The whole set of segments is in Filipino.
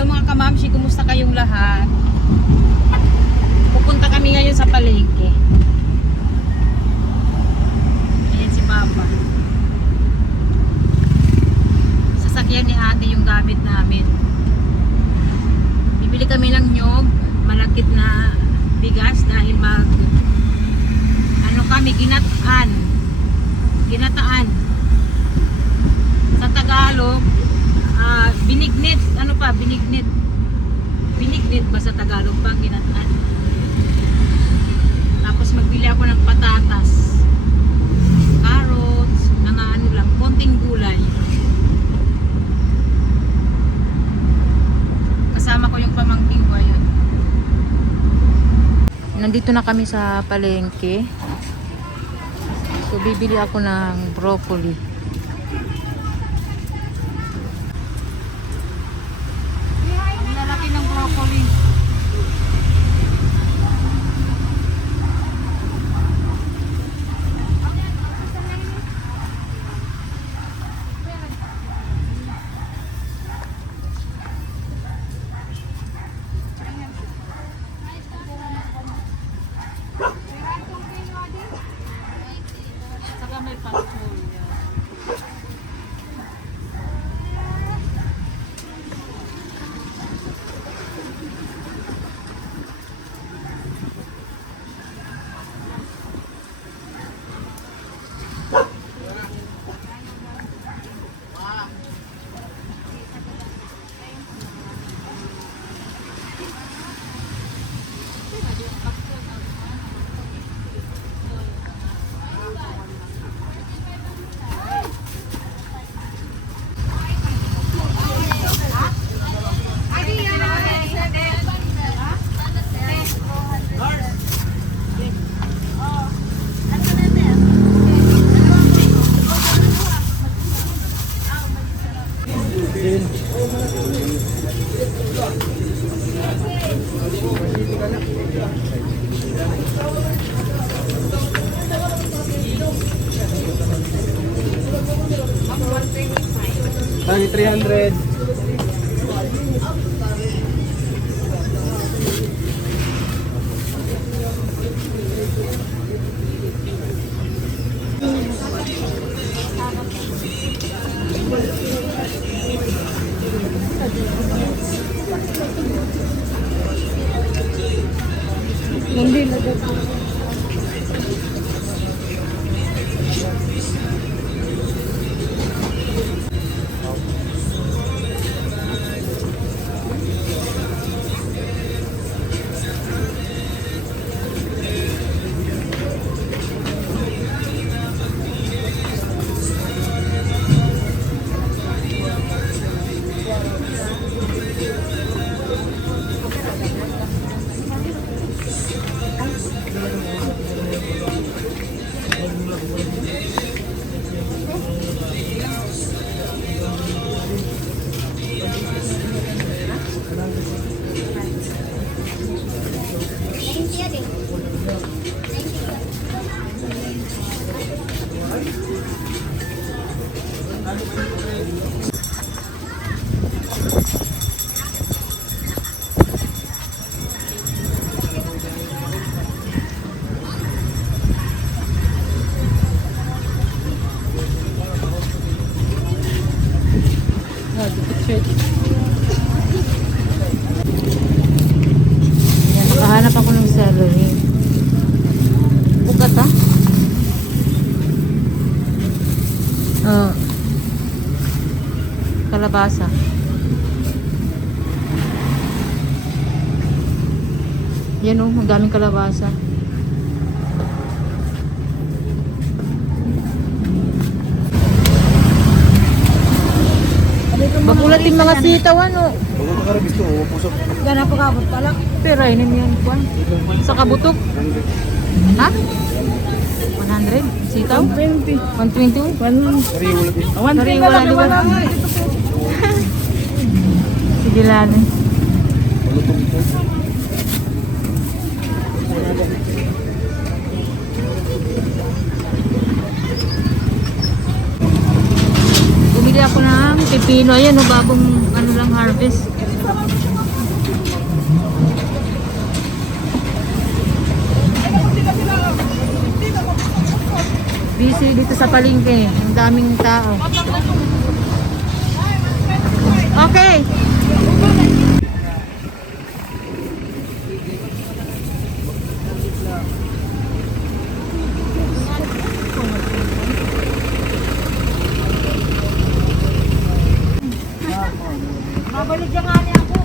Hello mga kamamshi, kumusta kayong lahat? Pupunta kami ngayon sa palengke. Ayan si Papa. Sasakyan ni ate yung gamit namin. Bibili kami ng nyog, malakit na bigas dahil kami ginataan. Sa Tagalog, binignit, binignit ba sa Tagalog bang ginataan? Tapos magbili ako ng patatas, carrots, mga konting gulay. Kasama ko yung pamangking ko yun. Nandito na kami sa palengke. So bibili ako ng broccoli. Ang lalaki ng broccoli. Saka may pastor. Tani 300. Hindi lagay. Nakahanap ako ng celery. Bukat kalabasa. Yan ang daming kalabasa. Bakulat yung mga sitaw Bago ka rin gusto, pusok. Gana po kabot pala. Pero ayun yan kuan. Sa kabutok. Ha? 100? Sitaw? 120. 120? 120 wala din. 120 wala. Sige lang. Bumili ako ng pipino. Ayan, bagong harvest. Busy dito sa palengke. Ang daming tao. Okay. Babalik dyan nga niya ako.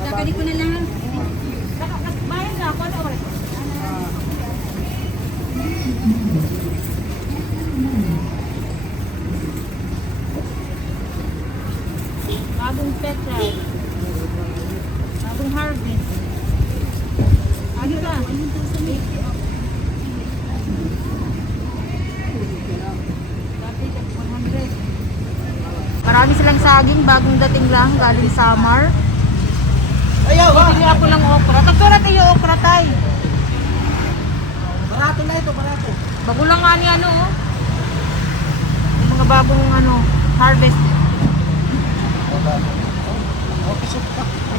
Kakadi ko na lang. Bayan na ako. Ano oras? Bagong Petra. Bagong Harvest. Ano ka? Marami silang saging, bagong dating lang, galing Samar. Ayaw, Bibili ako ng okra. Tagtura tayo okra tay. Barato na ito, barato. Bago lang nga ni ano oh. Yung mga bagong ano, harvest.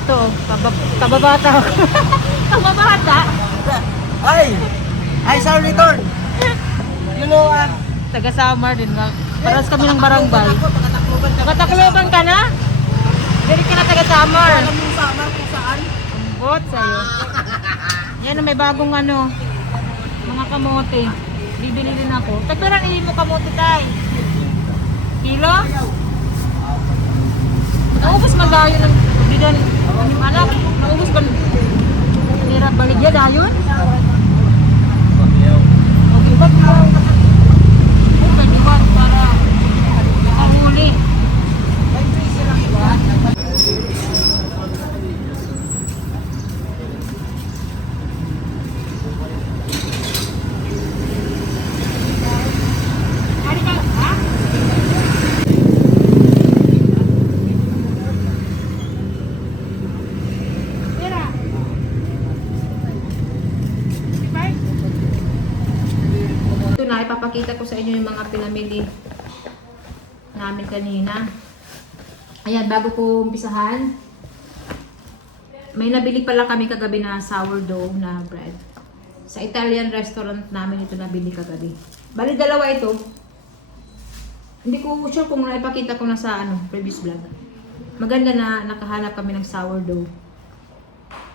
Ito, kababata. Kababata. Ay, sorry, return. You know, Taga Samar din lang. Paras kami ng barangay. Taga-Tacloban. Taga-Tacloban ka na? Dili ka na taga Samar. Alam mo sa Samar kung saan? Ang bot sa'yo. Yan, may bagong ano, mga kamote. Bibili din ako. Tagpiran mo kamote tay. Kilo? Naubos man dayon ng bidan. Yung anak, naubos man. Tira baligya dayon? Okay, ba't mo? Okay, diwan para makahuli. Ito na, ipapakita ko sa inyo yung mga pinamili namin kanina. Ayan, bago ko umpisahan, may nabili pala kami kagabi na sourdough na bread. Sa Italian restaurant namin ito nabili kagabi. Bali, dalawa ito. Hindi ko sure kung naipakita ko na sa previous vlog. Maganda na nakahanap kami ng sourdough.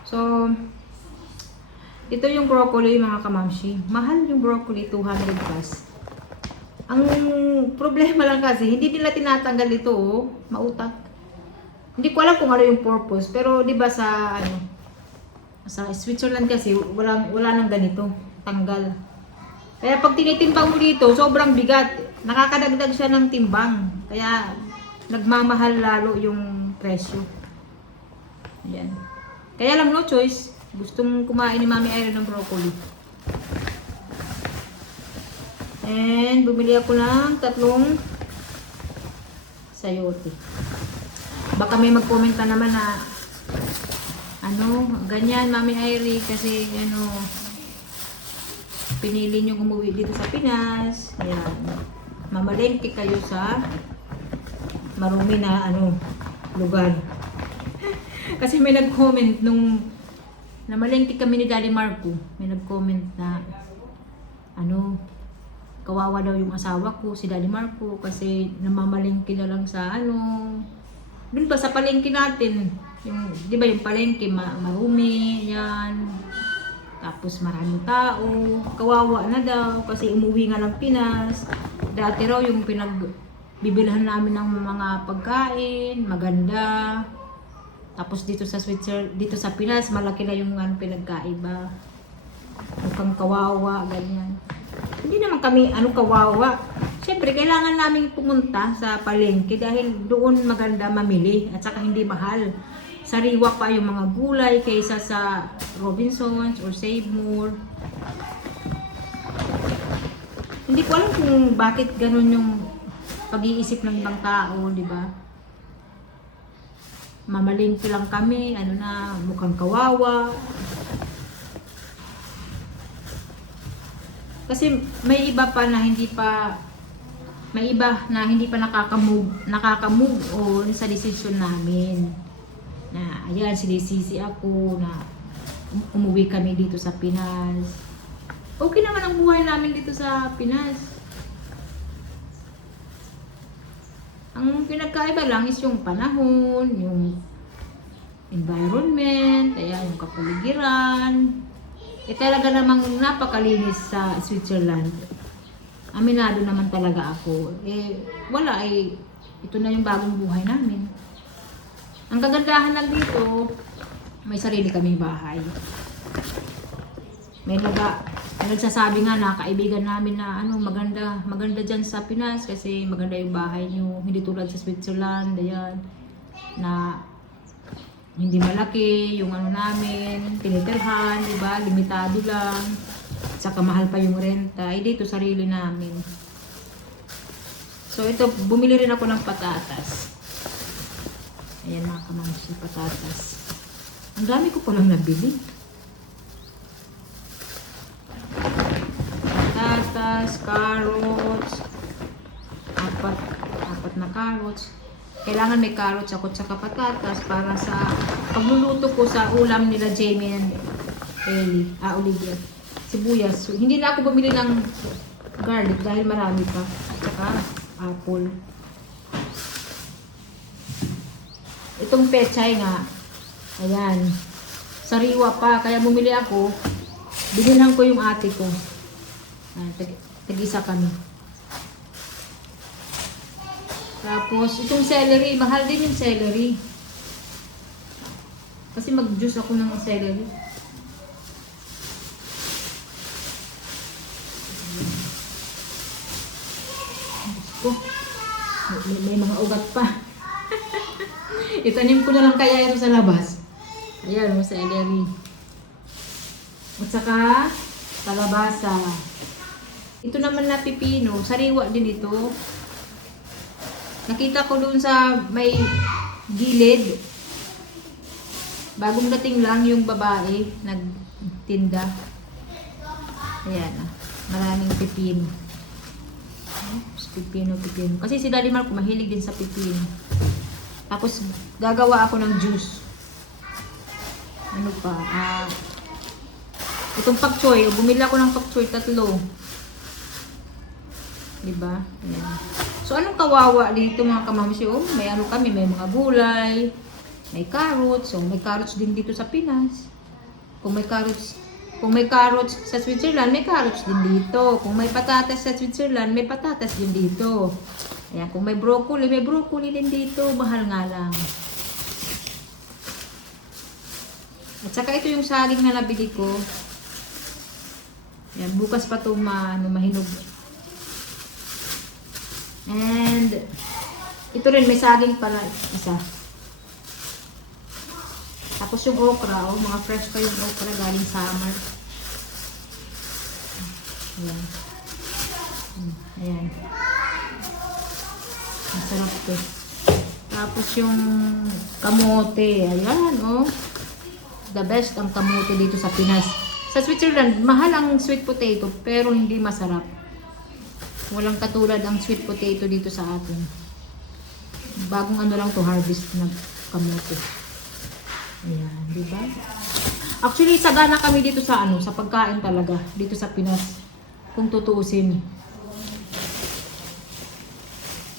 So, ito yung broccoli mga kamamshi. Mahal yung broccoli, 200 plus. Ang problema lang kasi, hindi nila tinatanggal ito, oh. Mautak. Hindi ko alam kung ano yung purpose, pero 'di ba sa sa Switzerland kasi wala nang ganito, tanggal. Kaya pag tinitimbang mo dito, sobrang bigat. Nakakadagdag siya ng timbang. Kaya nagmamahal lalo yung presyo. Ayan. Kaya lang no choice. Gustong kumain ni Mami Irene ng broccoli. And bumili ako ng 3 sayote. Baka may mag-comment na naman na ganyan Mami Irene kasi pinili nyo umuwi dito sa Pinas. Ayan. Mamalengke kayo sa marumi na lugar. Kasi may nag-comment nung namalengke kami ni Daddy Marco. May nag-comment na kawawa daw yung asawa ko, si Daddy Marco, kasi namamalengke na lang sa dun ba sa palengke natin, yung, di ba yung palengke, marumi, yan, tapos maraming tao, kawawa na daw, kasi umuwi nga ng Pinas, dati raw yung pinagbibilhan namin ng mga pagkain, maganda, tapos dito sa dito sa Pinas, malaki na yung pinagkaiba, mukhang kawawa, ganyan. Hindi naman kami kawawa. Siyempre, kailangan namin pumunta sa palengke dahil doon maganda mamili at saka hindi mahal. Sariwa pa yung mga gulay kaysa sa Robinsons or Save More. Hindi ko alam kung bakit ganun yung pag-iisip ng ibang tao, di ba? Mamalingki lang kami, ano na, mukhang kawawa. Kasi may iba pa na hindi pa nakaka-move on sa decision namin. Na ayan, sinisisi ako na umuwi kami dito sa Pinas. Okay naman ang buhay namin dito sa Pinas. Ang pinagkaiba lang is yung panahon, yung environment, ayan, yung kapaligiran. Talaga namang napakalinis sa Switzerland. Aminado naman talaga ako. Wala ito na yung bagong buhay namin. Ang kagandahan lang dito, may sarili kaming bahay. May nagsasabi nga na kaibigan namin na maganda dyan sa Pinas kasi maganda yung bahay nyo. Hindi tulad sa Switzerland, ayan, na hindi malaki yung namin, tinitirhan, diba? Limitado lang. Saka mahal pa yung renta. Dito sarili namin. So ito, bumili rin ako ng patatas. Ayan mga kamamsi, patatas. Ang dami ko palang nabili. Patatas, carrots, apat na carrots. Kailangan may carrots ako tsaka patatas para sa pagluluto ko sa ulam nila Jamie and Ellie, Olivia. Sibuyas. So, hindi na ako bumili ng garlic dahil marami pa. Tsaka apple. Itong pechay nga. Ayan. Sariwa pa. Kaya bumili ako. Binilhan ko yung ate ko. Tag-isa kami. Tapos, itong celery. Mahal din yung celery. Kasi mag-juice ako ng celery. May mga ugat pa. Itanim ko na lang kaya ito sa labas. Ayan, sa celery. At saka, kalabasa. Ito naman na pipino. Sariwa din ito. Nakita ko dun sa may gilid. Bagong dating lang yung babae. Nagtinda. Ayan. Maraming pipino. Pipino. Kasi si Daddy Marco mahilig din sa pipino. Tapos gagawa ako ng juice. Ano pa? Itong pak choy. Bumili ako ng pak choy 3. Diba? Ayan. So anong kawawa dito mga kamamsi? May kami, may mga gulay, may carrots. So may carrots din dito sa Pinas. Kung may carrots sa Switzerland, may carrots din dito. Kung may patatas sa Switzerland, may patatas din dito. Ayan, kung may broccoli din dito. Mahal nga lang. At saka ito yung saging na nabili ko. Ayan, bukas pa ito mahinog. And ito rin, may saging pala isa. Tapos yung okra, mga fresh pa yung okra galing summer. Ayan. Ayan. Masarap to. Tapos yung kamote. Ayan, the best ang kamote dito sa Pinas. Sa Switzerland, mahal ang sweet potato, pero hindi masarap. Walang katulad ang sweet potato dito sa atin. Bagong lang to harvest ng kamote. Ayan, di ba? Actually, sagana kami dito sa sa pagkain talaga dito sa Pinas. Kung tutuusin.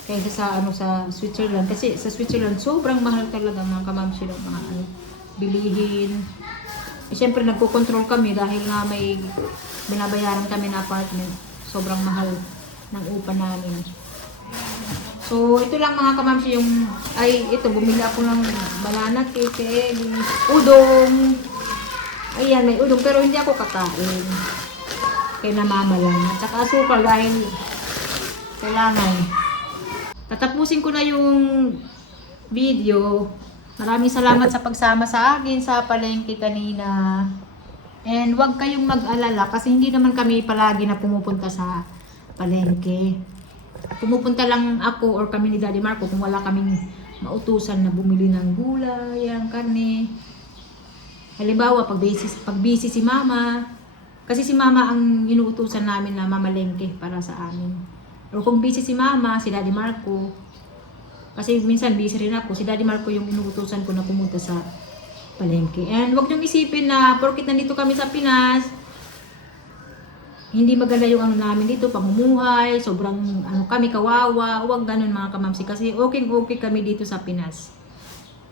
Kaysa sa Switzerland, kasi sa Switzerland sobrang mahal talaga mga kamamsi ng mga bilihin. Siyempre nagko-control kami dahil nga may binabayaran kami na apartment. Sobrang mahal ng upa namin. So, ito lang mga kamamsi ito, bumili ako ng banana cake, udong. Ayan, may udong, pero hindi ako kakain. Kaya namama lang. At saka asukal dahil kailangan. Tatapusin ko na yung video. Maraming salamat sa pagsama sa akin sa palengke kanina. And huwag kayong mag-alala kasi hindi naman kami palagi na pumupunta sa palengke. Pumupunta lang ako or kami ni Daddy Marco kung wala kaming mautusan na bumili ng gulay, ang karne. Halimbawa, pag busy si Mama, kasi si Mama ang inuutusan namin na mamalengke para sa amin. O kung busy si Mama, si Daddy Marco, kasi minsan busy rin ako, si Daddy Marco yung inuutusan ko na pumunta sa palengke. And wag niyong isipin na porkit nandito kami sa Pinas, hindi maganda yung ano namin dito, pamumuhay, sobrang kami kawawa, huwag ganun mga kamamsi, kasi okay kami dito sa Pinas.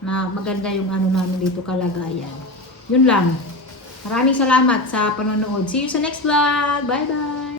Maganda yung ano namin dito, kalagayan. Yun lang. Maraming salamat sa panonood. See you sa next vlog. Bye bye!